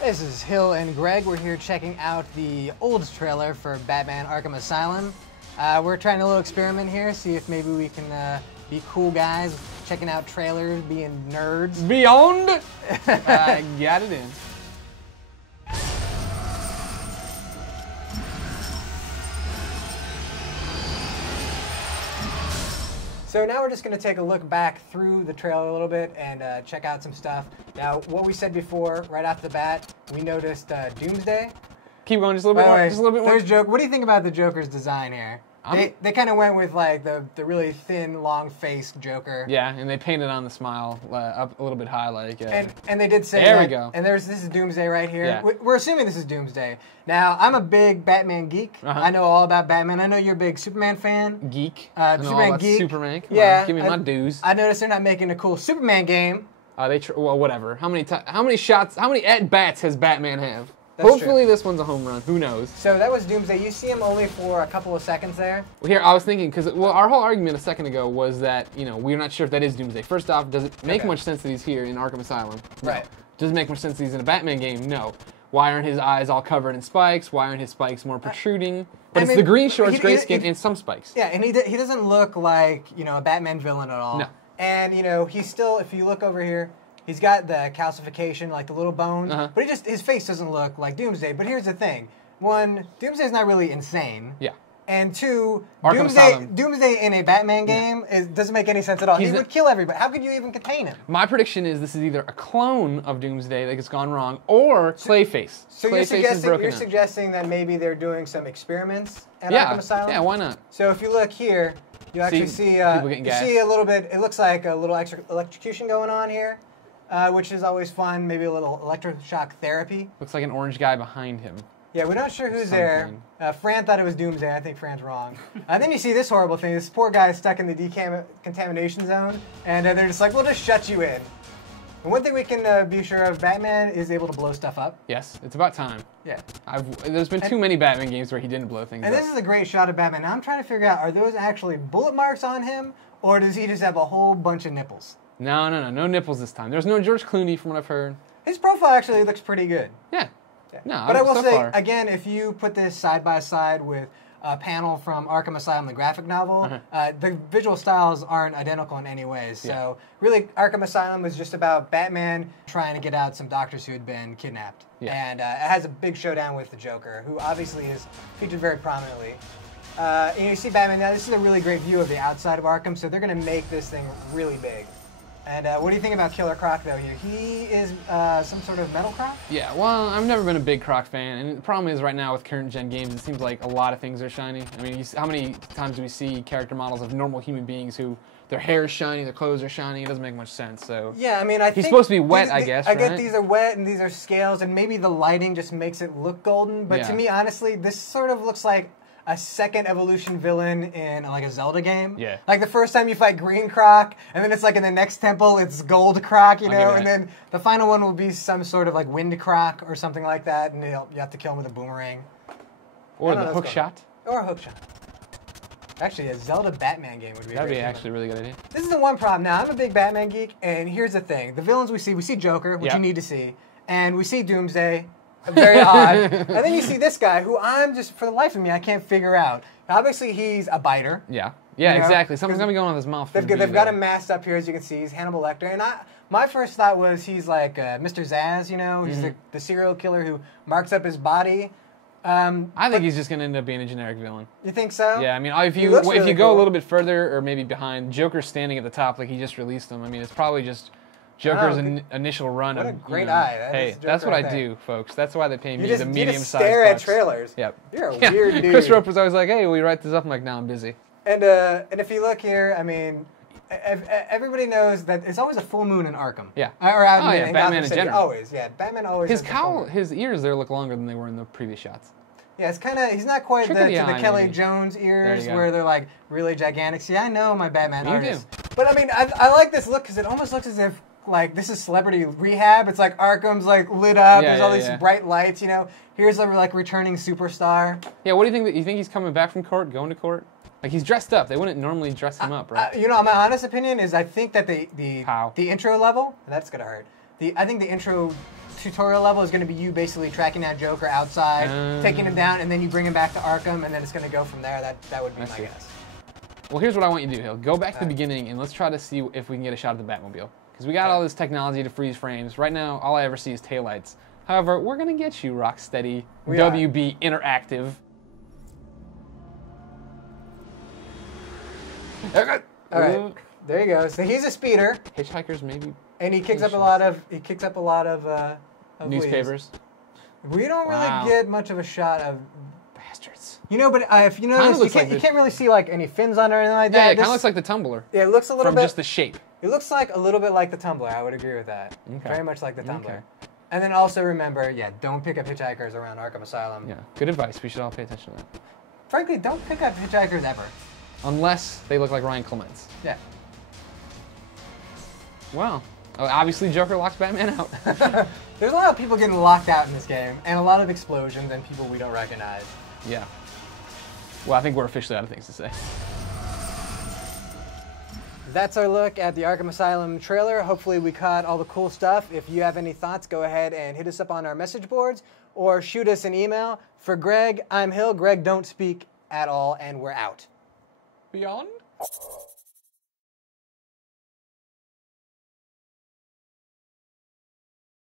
This is Hil and Greg. We're here checking out the old trailer for Batman Arkham Asylum. We're trying a little experiment here, see if maybe we can be cool guys, checking out trailers, being nerds. Beyond? I got it in. So now we're just going to take a look back through the trailer a little bit and check out some stuff. Now, what we said before, right off the bat, we noticed Doomsday. Keep going, just a little bit more. Just a little bit more. What do you think about the Joker's design here? They kind of went with like the really thin, long-faced Joker. Yeah, and they painted on the smile up a little bit high, like. And they did say. There we go. And this is Doomsday right here. Yeah. We're assuming this is Doomsday. Now, I'm a big Batman geek. I know all about Batman. I know you're a big Superman fan. Geek. Superman geek. Superman. Come yeah. on, give me my dues. I noticed they're not making a cool Superman game. Well, whatever. How many shots? How many at-bats has Batman have? That's Hopefully true. This one's a home run. Who knows? So that was Doomsday. You see him only for a couple of seconds there. Well, here I was thinking because our whole argument a second ago was that we're not sure if that is Doomsday. First off, does it make much sense that he's here in Arkham Asylum? No. Right. Does it make much sense that he's in a Batman game? No. Why aren't his eyes all covered in spikes? Why aren't his spikes more protruding? But it's the green shorts, gray skin, and some spikes. Yeah, and he doesn't look like a Batman villain at all. No. And he's still, if you look over here, he's got the calcification, like the little bones, but his face doesn't look like Doomsday. But here's the thing: one, Doomsday's not really insane. Yeah. And two, Asylum. Doomsday in a Batman game doesn't make any sense at all. He would kill everybody. How could you even contain him? My prediction is this is either a clone of Doomsday that has gone wrong, or Clayface. So Clayface you're suggesting that maybe they're doing some experiments at Arkham Asylum? Yeah, why not? So if you look here, you actually see a little bit. It looks like a little extra electrocution going on here. Which is always fun, maybe a little electroshock therapy. Looks like an orange guy behind him. Yeah, we're not sure who's there. Fran thought it was Doomsday. I think Fran's wrong. Then you see this horrible thing. This poor guy is stuck in the decontamination zone, and they're just like, we'll just shut you in. And one thing we can be sure of, Batman is able to blow stuff up. Yes, it's about time. Yeah. There's been too many Batman games where he didn't blow things up. And this is a great shot of Batman. Now I'm trying to figure out, are those actually bullet marks on him, or does he just have a whole bunch of nipples? No nipples this time. There's no George Clooney from what I've heard. His profile actually looks pretty good. Yeah. No, but I will say, again, if you put this side by side with a panel from Arkham Asylum, the graphic novel, the visual styles aren't identical in any way. So really, Arkham Asylum was just about Batman trying to get out some doctors who had been kidnapped. Yeah. And it has a big showdown with the Joker, who obviously is featured very prominently. And you see Batman, now this is a really great view of the outside of Arkham, so they're going to make this thing really big. And what do you think about Killer Croc, though, here? He is some sort of metal croc? Yeah, well, I've never been a big Croc fan. And the problem is right now with current-gen games, it seems like a lot of things are shiny. I mean, how many times do we see character models of normal human beings who their hair is shiny, their clothes are shiny? It doesn't make much sense. So yeah, I mean, I think he's supposed to be wet, I guess, I get these are wet and these are scales, and maybe the lighting just makes it look golden. But to me, honestly, this sort of looks like a second evolution villain in like a Zelda game. Yeah. Like the first time you fight Green Croc, and then it's like in the next temple it's Gold Croc, and then the final one will be some sort of like Wind Croc or something like that, and you have to kill him with a boomerang. Or the hook shot. Or a hook shot. Actually, a Zelda Batman game would be That'd be actually a really good idea. This is the one problem. Now, I'm a big Batman geek, and here's the thing. The villains we see Joker, which you need to see, and we see Doomsday, very odd. And then you see this guy, who I'm just, for the life of me, I can't figure out. Obviously, he's a biter. Yeah. Yeah, exactly. Something's going to be going on with his mouth. They've got him masked up here, as you can see. He's Hannibal Lecter. And my first thought was he's like Mr. Zsasz, He's the serial killer who marks up his body. I think he's just going to end up being a generic villain. You think so? Yeah, I mean, if you go a little bit further, or maybe behind, Joker's standing at the top like he just released him. I mean, it's probably just Joker's initial run. What a great eye. Hey, that's what I do, folks. That's why they pay me the medium-sized You just stare at trailers. Yep. You're a weird dude. Chris Roper's always like, hey, will you write this up? I'm like, no, I'm busy. And if you look here, I mean, everybody knows that it's always a full moon in Arkham. Yeah. Or in Batman in general. Always, yeah. Batman always. His cowl, his ears there look longer than they were in the previous shots. Yeah, it's kind of, he's not quite the Kelly Jones ears where they're like really gigantic. See, I know my Batman artists. But I mean, I like this look because it almost looks as if like this is celebrity rehab. It's like Arkham's like lit up. There's all these bright lights, Here's a like returning superstar. Yeah, what do you think? You think he's coming back from court, going to court? Like, he's dressed up. They wouldn't normally dress him up, right? You know, my honest opinion is I think that the How? intro level, that's gonna hurt. I think the intro tutorial level is gonna be you basically tracking down Joker outside, taking him down, and then you bring him back to Arkham, and then it's gonna go from there. That would be my guess. Well, here's what I want you to do, Hill. Go back to the beginning, and let's try to see if we can get a shot of the Batmobile. Because we got all this technology to freeze frames. Right now, all I ever see is taillights. However, we're gonna get you, Rocksteady, WB Interactive. All right, there you go. So he's a speeder. Hitchhikers, maybe. And he kicks up a lot of Newspapers. Leaves. We don't really get much of a shot of bastards. You know, but if you notice, you can't really see like any fins on it or anything like that. Yeah, it kind of looks like the Tumbler. Yeah, it looks a little bit. From just the shape. It looks like a little bit like the Tumbler. I would agree with that. Okay. Very much like the Tumbler. Okay. And then also remember, don't pick up hitchhikers around Arkham Asylum. Yeah, good advice. We should all pay attention to that. Frankly, don't pick up hitchhikers ever. Unless they look like Ryan Clements. Yeah. Well, obviously Joker locks Batman out. There's a lot of people getting locked out in this game, and a lot of explosions and people we don't recognize. Yeah. Well, I think we're officially out of things to say. That's our look at the Arkham Asylum trailer. Hopefully we caught all the cool stuff. If you have any thoughts, go ahead and hit us up on our message boards or shoot us an email. For Greg, I'm Hil. Greg, don't speak at all, and we're out. Beyond?